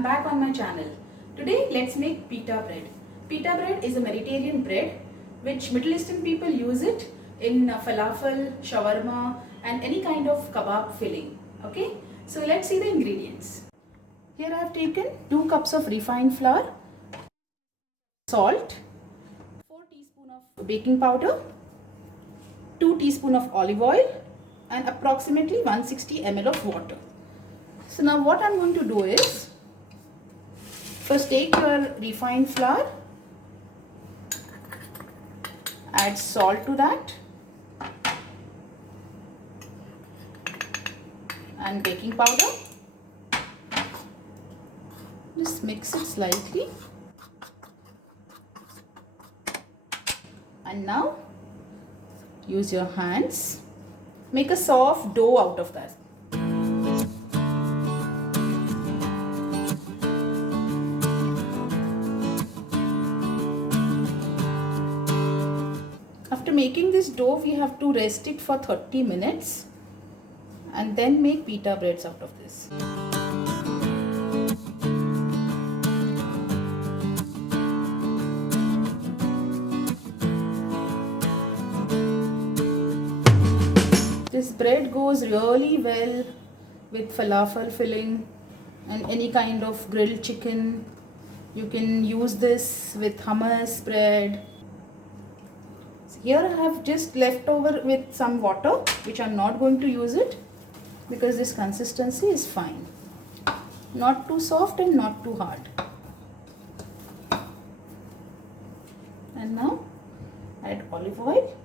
I'm back on my channel. Today let's make pita bread. Pita bread is a Mediterranean bread which Middle Eastern people use it in falafel, shawarma and any kind of kebab filling. Okay, so let's see the ingredients. Here I have taken 2 cups of refined flour, salt, 4 teaspoons of baking powder, 2 teaspoons of olive oil and approximately 160 ml of water. So now what I'm going to do is, first take your refined flour, add salt to that and baking powder. Just mix it slightly and now use your hands, make a soft dough out of that. After making this dough, we have to rest it for 30 minutes and then make pita breads out of this. This bread goes really well with falafel filling and any kind of grilled chicken. You can use this with hummus bread. Here I have just left over with some water, which I'm not going to use it because this consistency is fine. Not too soft and not too hard. And now add olive oil.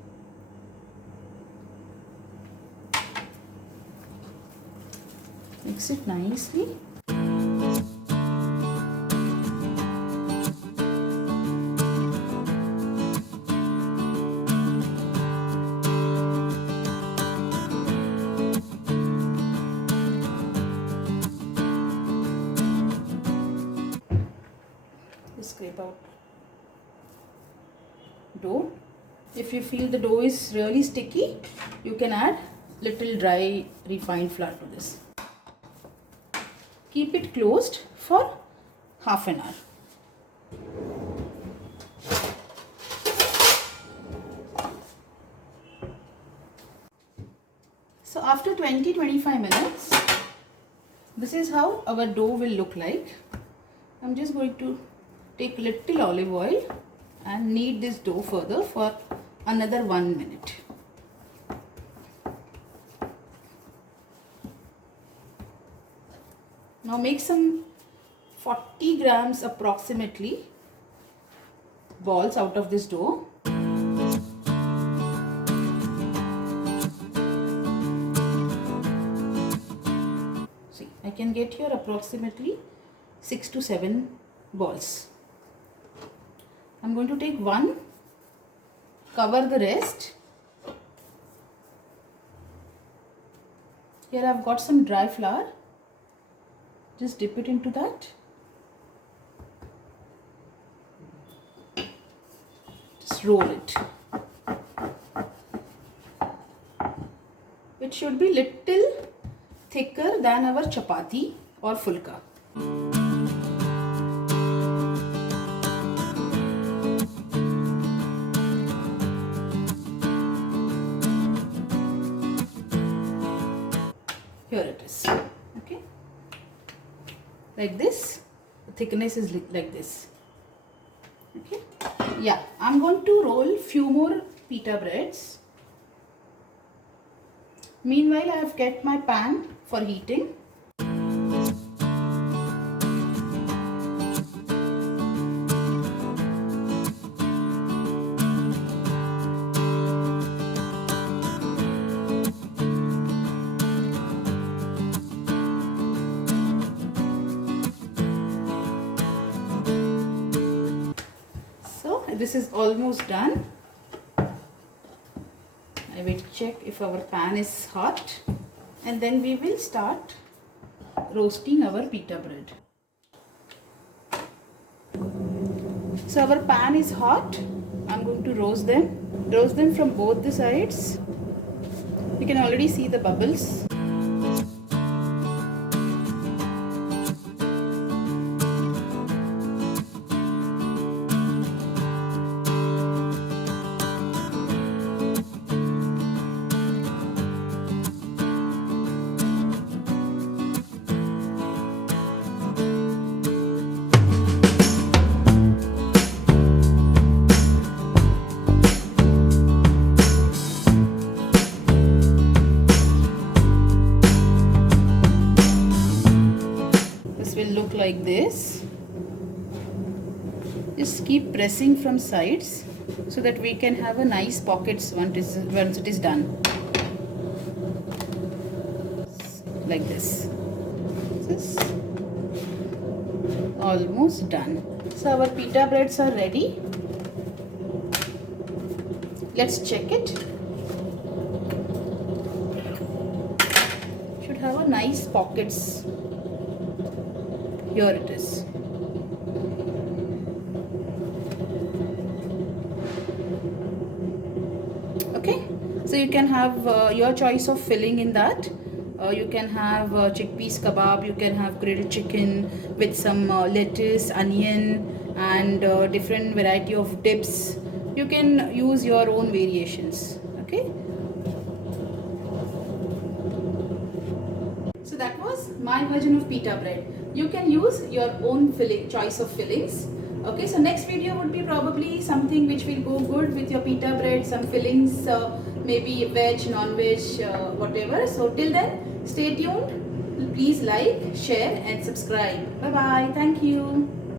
Mix it nicely. Scrape out dough. If you feel the dough is really sticky, you can add little dry refined flour to this. Keep it closed for half an hour. So after 20-25 minutes, this is how our dough will look like. I'm just going to take little olive oil and knead this dough further for another 1 minute. Now make some 40 grams approximately balls out of this dough. See, I can get here approximately 6 to 7 balls. I'm going to take one, cover the rest. Here I've got some dry flour. Just dip it into that. Just roll it. It should be little thicker than our chapati or fulka. Here it is. Okay, like this. The thickness is like this. Okay, yeah, I'm going to roll few more pita breads. Meanwhile, I have kept my pan for heating. This is almost done. I will check if our pan is hot and then we will start roasting our pita bread. So our pan is hot. I'm going to roast them from both the sides. You can already see the bubbles. like this. Just keep pressing from sides so that we can have a nice pockets once it is done. Like this. This is almost done. So our pita breads are ready. Let's check it. Should have a nice pockets. Here it is. Okay, so you can have your choice of filling in that. You can have chickpeas kebab, you can have grilled chicken with some lettuce, onion, and different variety of dips. You can use your own variations. Okay, so that was my version of pita bread. You can use your own choice of fillings. Okay, so next video would be probably something which will go good with your pita bread, some fillings, maybe veg, non-veg, whatever. So till then, stay tuned. Please like, share and subscribe. Bye bye. Thank you.